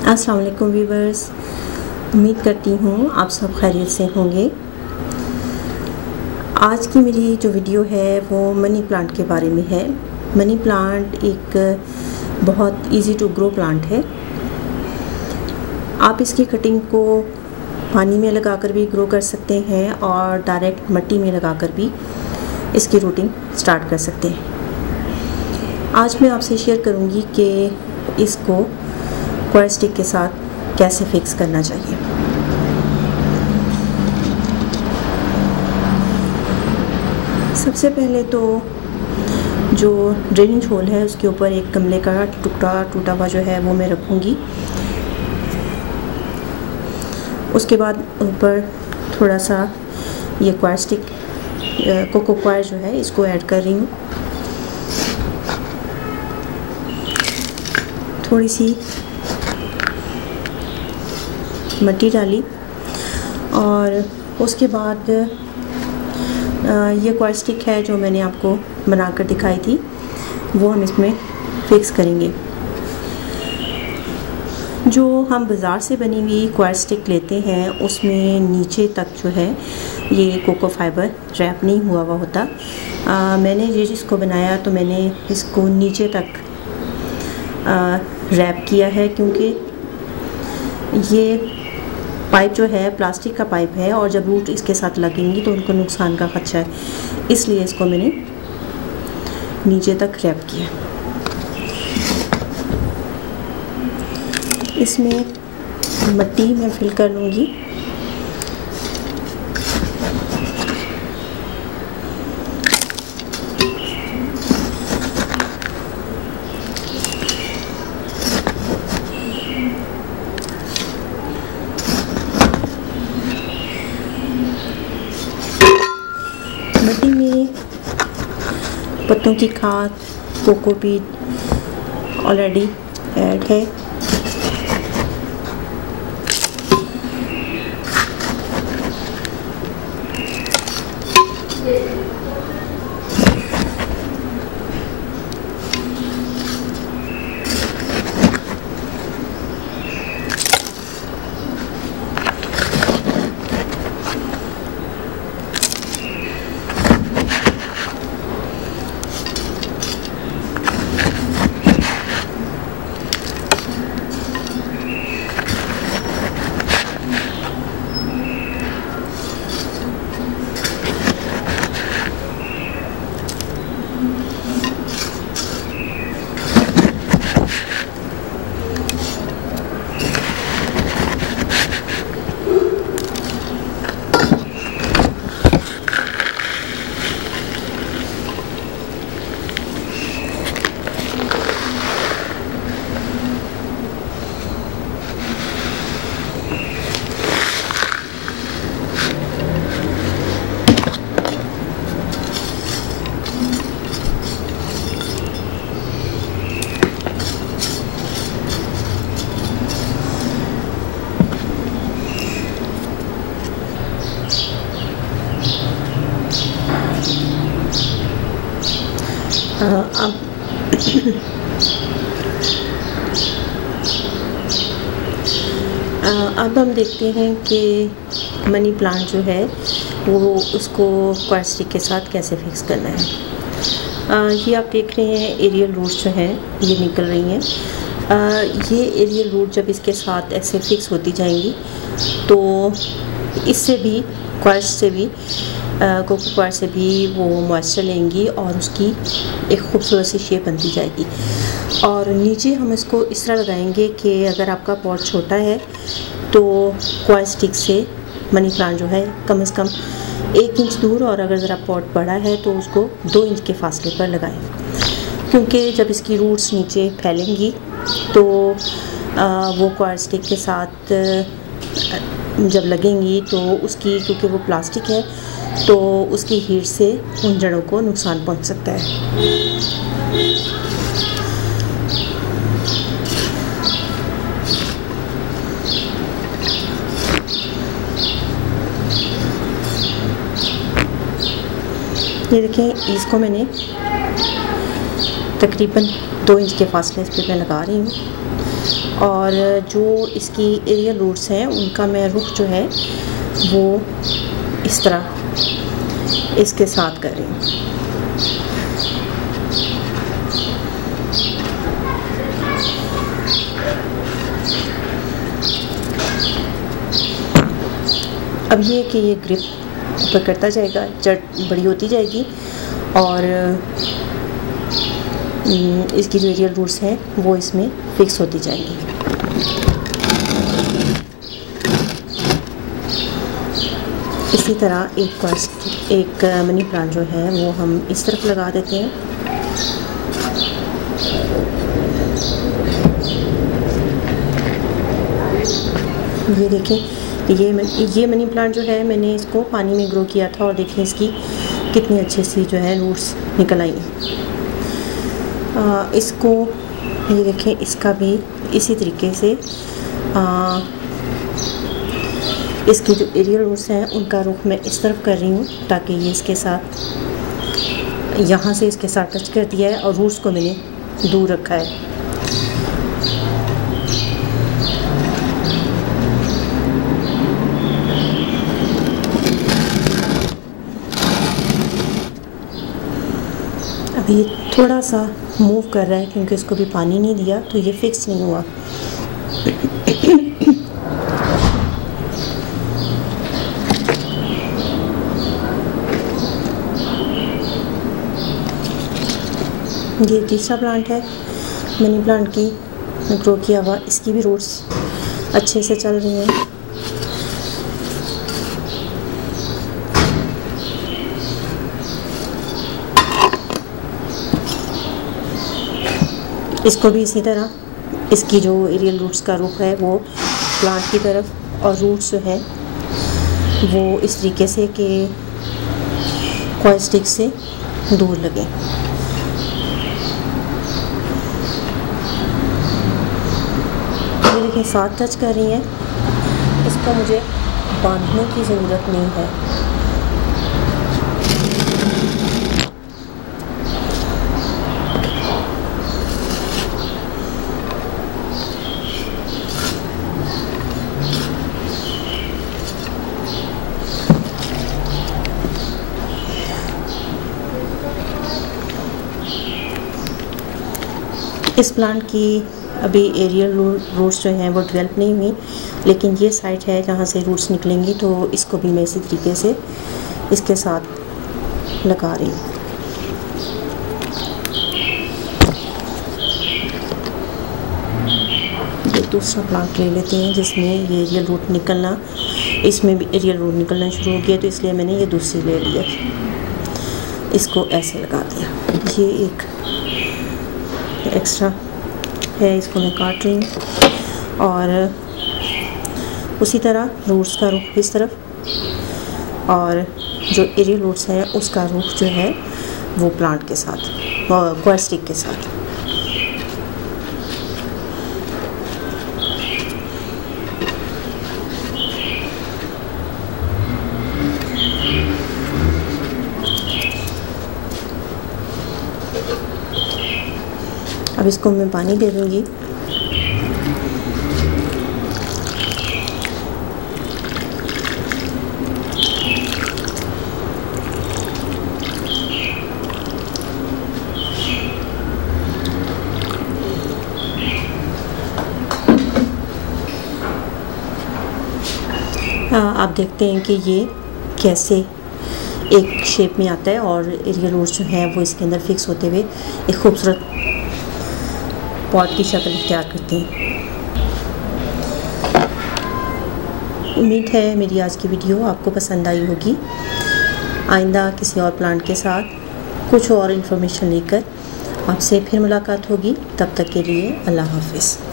अस्सलाम वालेकुम व्यूवर्स, उम्मीद करती हूँ आप सब खैरियत से होंगे। आज की मेरी जो वीडियो है वो मनी प्लांट के बारे में है। मनी प्लांट एक बहुत इजी टू ग्रो प्लांट है। आप इसकी कटिंग को पानी में लगाकर भी ग्रो कर सकते हैं और डायरेक्ट मिट्टी में लगाकर भी इसकी रूटिंग स्टार्ट कर सकते हैं। आज मैं आपसे शेयर करूँगी कि इसको स्क्वायर स्टिक के साथ कैसे फिक्स करना चाहिए। सबसे पहले तो जो ड्रेनेज होल है उसके ऊपर एक गमले का टूटा हुआ जो है वो मैं रखूँगी। उसके बाद ऊपर थोड़ा सा ये स्क्वायर स्टिक कोको क्वायर जो है इसको ऐड कर रही हूँ। थोड़ी सी मिट्टी डाली और उसके बाद ये क्वायर स्टिक है जो मैंने आपको बनाकर दिखाई थी वो हम इसमें फिक्स करेंगे। जो हम बाज़ार से बनी हुई क्वायर स्टिक लेते हैं उसमें नीचे तक जो है ये कोको फाइबर रैप नहीं हुआ होता। मैंने जिसको बनाया तो मैंने इसको नीचे तक रैप किया है, क्योंकि ये पाइप जो है प्लास्टिक का पाइप है और जब रूट इसके साथ लगेंगी तो उनको नुकसान का खदशा है, इसलिए इसको मैंने नीचे तक रैप किया। इसमें मिट्टी मैं फिल कर लूँगी। मिट्टी में पत्तों की खाद, कोकोपीट ऑलरेडी ऐड है। अब हम देखते हैं कि मनी प्लांट जो है वो उसको स्क्वायर स्टिक के साथ कैसे फिक्स करना है। ये आप देख रहे हैं एरियल रूट्स जो हैं ये निकल रही हैं। ये एरियल रूट जब इसके साथ ऐसे फिक्स होती जाएंगी तो इससे भी स्क्वायर से भी कोको क्वायर से भी वो मॉइस्चर लेंगी और उसकी एक खूबसूरत सी शेप बनती जाएगी। और नीचे हम इसको इस तरह लगाएंगे कि अगर आपका पॉट छोटा है तो क्वायर स्टिक से मनी प्लांट जो है कम से कम 1 इंच दूर, और अगर ज़रा पॉट बड़ा है तो उसको 2 इंच के फासले पर लगाएं, क्योंकि जब इसकी रूट्स नीचे फैलेंगी तो वो क्वायर स्टिक के साथ जब लगेंगी तो उसकी, क्योंकि वो प्लास्टिक है तो उसकी हीट से उन जड़ों को नुकसान पहुंच सकता है। ये देखें, इसको मैंने तकरीबन 2 इंच के फासले इस पर मैं लगा रही हूँ। और जो इसकी एरियल रूट्स हैं उनका मैं रुख जो है वो इस तरह इसके साथ कर रही हूँ। अब ये कि ये ग्रिप ऊपर करता जाएगा, जड़ बड़ी होती जाएगी और इसकी जो एरियल रूट्स हैं वो इसमें फिक्स होती जाएंगी। इसी तरह एक मनी प्लांट जो है वो हम इस तरफ लगा देते हैं। ये देखें, ये मनी प्लांट जो है मैंने इसको पानी में ग्रो किया था और देखें इसकी कितनी अच्छी सी जो है रूट्स निकल आई हैं। इसको ये देखें, इसका भी इसी तरीके से इसकी जो एरियल रूट्स हैं उनका रुख मैं इस तरफ कर रही हूँ ताकि ये इसके साथ यहाँ से इसके साथ टच कर दिया है और रूट्स को मैंने दूर रखा है। अभी थोड़ा सा मूव कर रहा है क्योंकि इसको भी पानी नहीं दिया तो ये फिक्स नहीं हुआ। ये तीसरा प्लांट है मनी प्लांट की ग्रो किया हुआ, इसकी भी रूट्स अच्छे से चल रही हैं। इसको भी इसी तरह इसकी जो एरियल रूट्स का रुख है वो प्लांट की तरफ और रूट्स जो है वो इस तरीके से कि कॉइल स्टिक से दूर लगे। ये देखिए साथ टच कर रही है, इसको मुझे बांधने की ज़रूरत नहीं है। इस प्लांट की अभी एरियल रूट्स जो हैं वो डेवलप नहीं हुई, लेकिन ये साइट है जहाँ से रूट्स निकलेंगी तो इसको भी मैं इसी तरीके से इसके साथ लगा रही हूँ। ये दूसरा प्लांट ले लेते हैं जिसमें ये एरियल रूट निकलना, इसमें भी एरियल रूट निकलना शुरू हो गया तो इसलिए मैंने ये दूसरी ले लिया, इसको ऐसे लगा दिया। ये एक एक्स्ट्रा है, इसको मैं काट रही हूँ और उसी तरह रूट्स का रुख इस तरफ और जो एरियल रूट्स है उसका रुख जो है वो प्लांट के साथ क्वार्ट स्टिक के साथ। अब इसको मैं पानी दे दूँगी। आप देखते हैं कि ये कैसे एक शेप में आता है और एरियल रूट्स जो है वो इसके अंदर फिक्स होते हुए एक खूबसूरत पॉट की शक्ल इख्तियार करते हैं। उम्मीद है मेरी आज की वीडियो आपको पसंद आई होगी। आइंदा किसी और प्लांट के साथ कुछ और इन्फॉर्मेशन लेकर आपसे फिर मुलाकात होगी। तब तक के लिए अल्लाह हाफ़िज़।